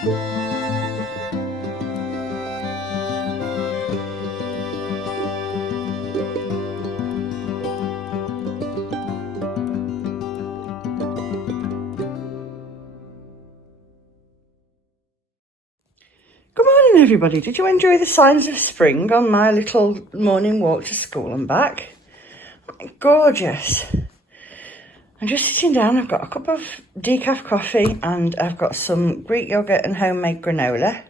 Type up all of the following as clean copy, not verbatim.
Good morning, everybody. Did you enjoy the signs of spring on my little morning walk to school and back? Gorgeous. I'm just sitting down. I've got a cup of decaf coffee and I've got some Greek yogurt and homemade granola.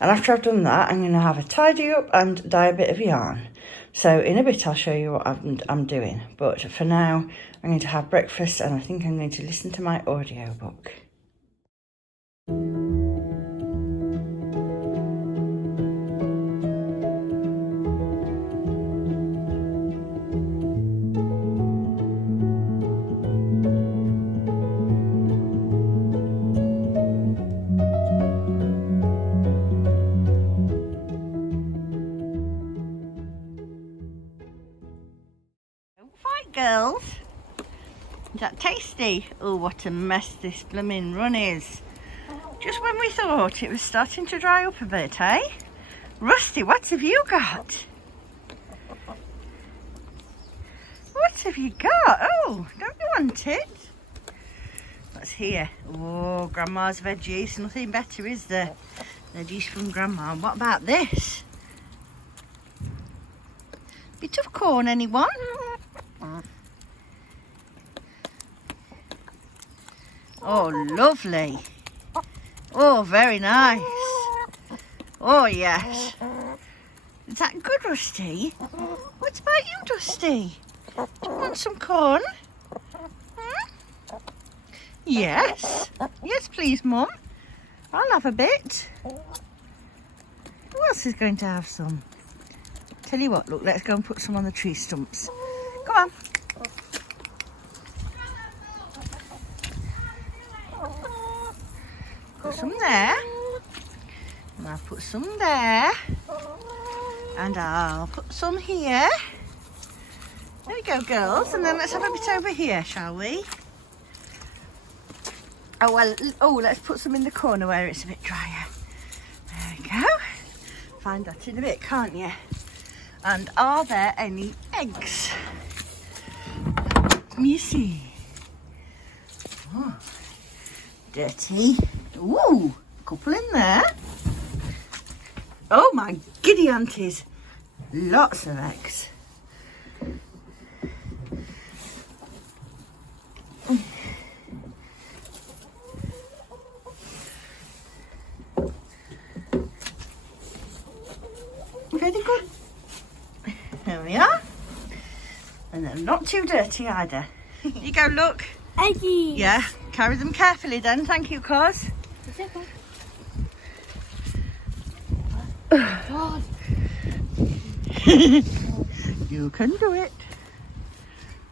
And after I've done that, I'm going to have a tidy up and dye a bit of yarn. So in a bit, I'll show you what I'm doing. But for now, I'm going to have breakfast and I think I'm going to listen to my audiobook. Girls, is that tasty? Oh, what a mess this blooming run is. Just when we thought it was starting to dry up a bit, eh? Rusty, what have you got? What have you got? Oh, don't you want it? What's here? Oh, Grandma's veggies. Nothing better, is there? Veggies from Grandma. What about this? Bit of corn, anyone? Oh, lovely. Oh, very nice. Oh, yes. Is that good, Rusty? What about you, Dusty? Do you want some corn? Yes. Yes, please, Mum. I'll have a bit. Who else is going to have some? Tell you what, look, let's go and put some on the tree stumps. Go on. Put some there. And I'll put some there. And I'll put some here. There we go, girls. And then let's have a bit over here, shall we? Oh, well, let's put some in the corner where it's a bit drier. There we go. Find that in a bit, can't you? And are there any eggs? Let me see. Oh, dirty. Ooh, a couple in there. Oh my giddy aunties. Lots of eggs. Very good. There we are. And they're not too dirty either. Here you go, look. Eggies. Yeah, carry them carefully then. Thank you, Cos. It's okay. God. You can do it.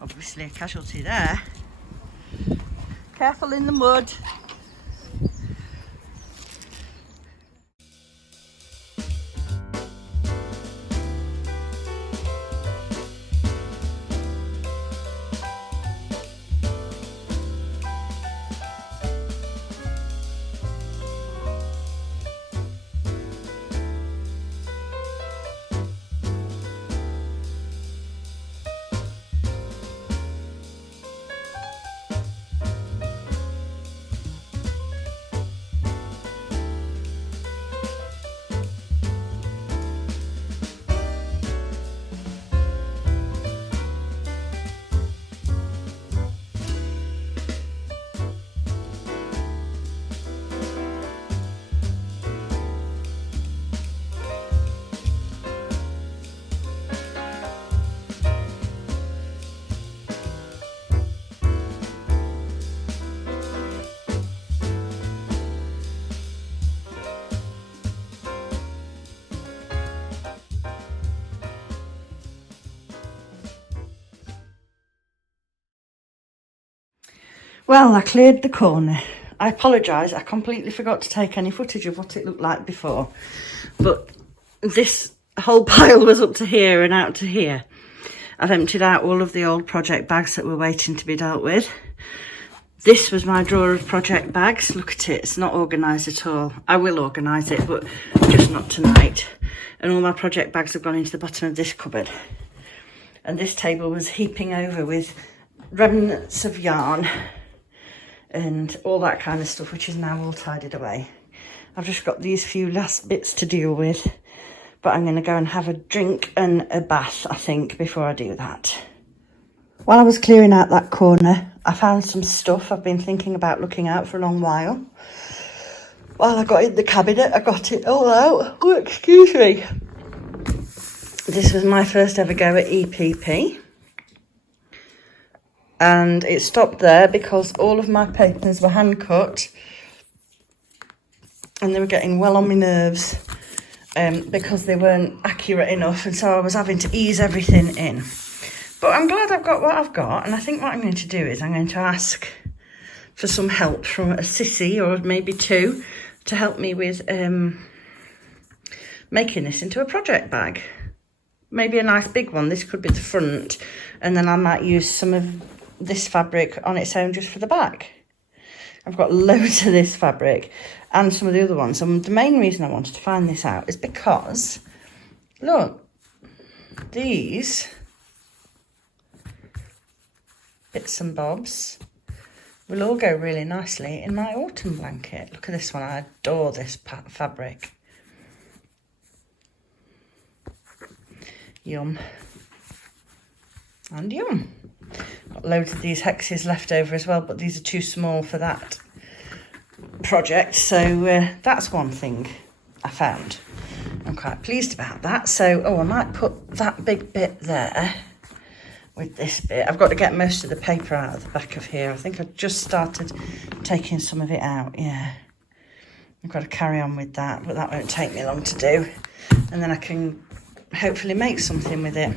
Obviously a casualty there. Careful in the mud. Well, I cleared the corner. I apologise, I completely forgot to take any footage of what it looked like before. But this whole pile was up to here and out to here. I've emptied out all of the old project bags that were waiting to be dealt with. This was my drawer of project bags. Look at it, it's not organised at all. I will organise it, but just not tonight. And all my project bags have gone into the bottom of this cupboard. And this table was heaping over with remnants of yarn and all that kind of stuff, which is now all tidied away. I've just got these few last bits to deal with, but I'm going to go and have a drink and a bath, I think, before I do that. While I was clearing out that corner, I found some stuff I've been thinking about looking out for a long while. While I got in the cabinet, I got it all out. Oh, excuse me. This was my first ever go at EPP. And it stopped there because all of my papers were hand cut. And they were getting well on my nerves because they weren't accurate enough. And so I was having to ease everything in. But I'm glad I've got what I've got. And I think what I'm going to do is I'm going to ask for some help from a sissy or maybe two to help me with making this into a project bag. Maybe a nice big one. This could be the front. And then I might use some of this fabric on its own just for the back. I've got loads of this fabric and some of the other ones. And the main reason I wanted to find this out is because, look, these bits and bobs will all go really nicely in my autumn blanket. Look at this one. I adore this fabric. Yum. And yum. Got loads of these hexes left over as well, but these are too small for that project. So that's one thing I found. I'm quite pleased about that. So, I might put that big bit there with this bit. I've got to get most of the paper out of the back of here. I think I just started taking some of it out, yeah. I've got to carry on with that, but that won't take me long to do. And then I can hopefully make something with it.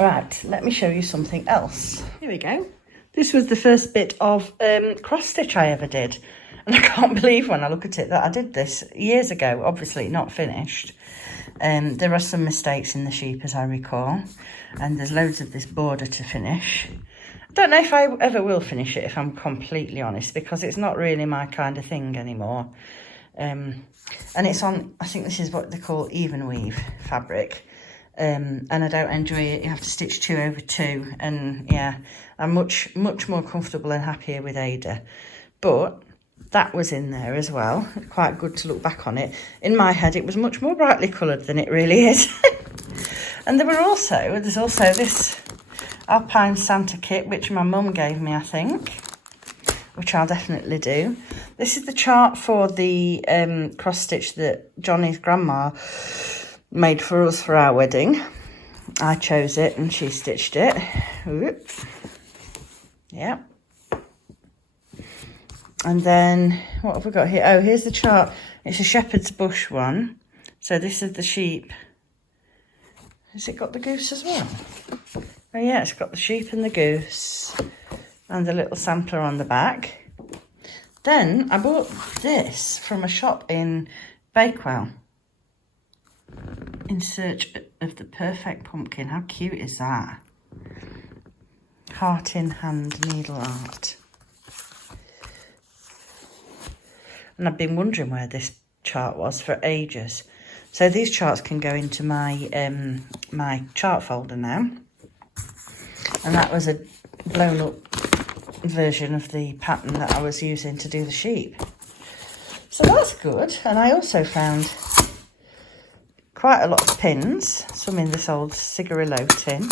Right, let me show you something else. Here we go. This was the first bit of cross stitch I ever did. And I can't believe when I look at it that I did this years ago, obviously not finished. There are some mistakes in the sheep, as I recall. And there's loads of this border to finish. I don't know if I ever will finish it, if I'm completely honest, because it's not really my kind of thing anymore. And it's on, I think this is what they call even weave fabric. And I don't enjoy it. You have to stitch 2 over 2. And yeah, I'm much more comfortable and happier with Ada. But that was in there as well. Quite good to look back on it. In my head, it was much more brightly coloured than it really is. And there's also this Alpine Santa kit, which my mum gave me, I think, which I'll definitely do. This is the chart for the cross stitch that Johnny's grandma made for us for our wedding. I chose it and she stitched it. Oops. Yeah. And then what have we got here? Oh, here's the chart. It's a shepherd's bush one. So this is the sheep. Has it got the goose as well? Oh yeah, it's got the sheep and the goose and the little sampler on the back. Then I bought this from a shop in Bakewell. In search of the perfect pumpkin. How cute is that? Heart in hand needle art. And I've been wondering where this chart was for ages. So these charts can go into my my chart folder now. And that was a blown up version of the pattern that I was using to do the sheep. So that's good. And I also found quite a lot of pins, some in this old cigarillo tin.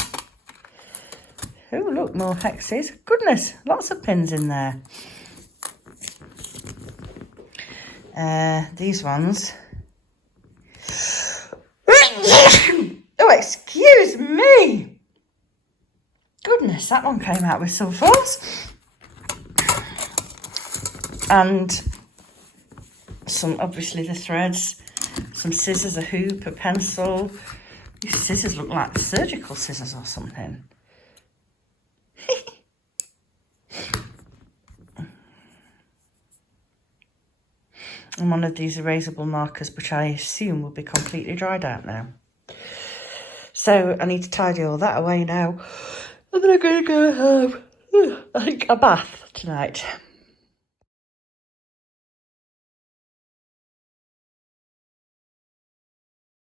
Oh, look, more hexes. Goodness, lots of pins in there. These ones. Oh, excuse me. Goodness, that one came out with some force. And some, obviously, the threads. Some scissors, a hoop, a pencil. These scissors look like surgical scissors or something. And one of these erasable markers, which I assume will be completely dried out now. So I need to tidy all that away now. And then I'm going to go home. I think a bath tonight.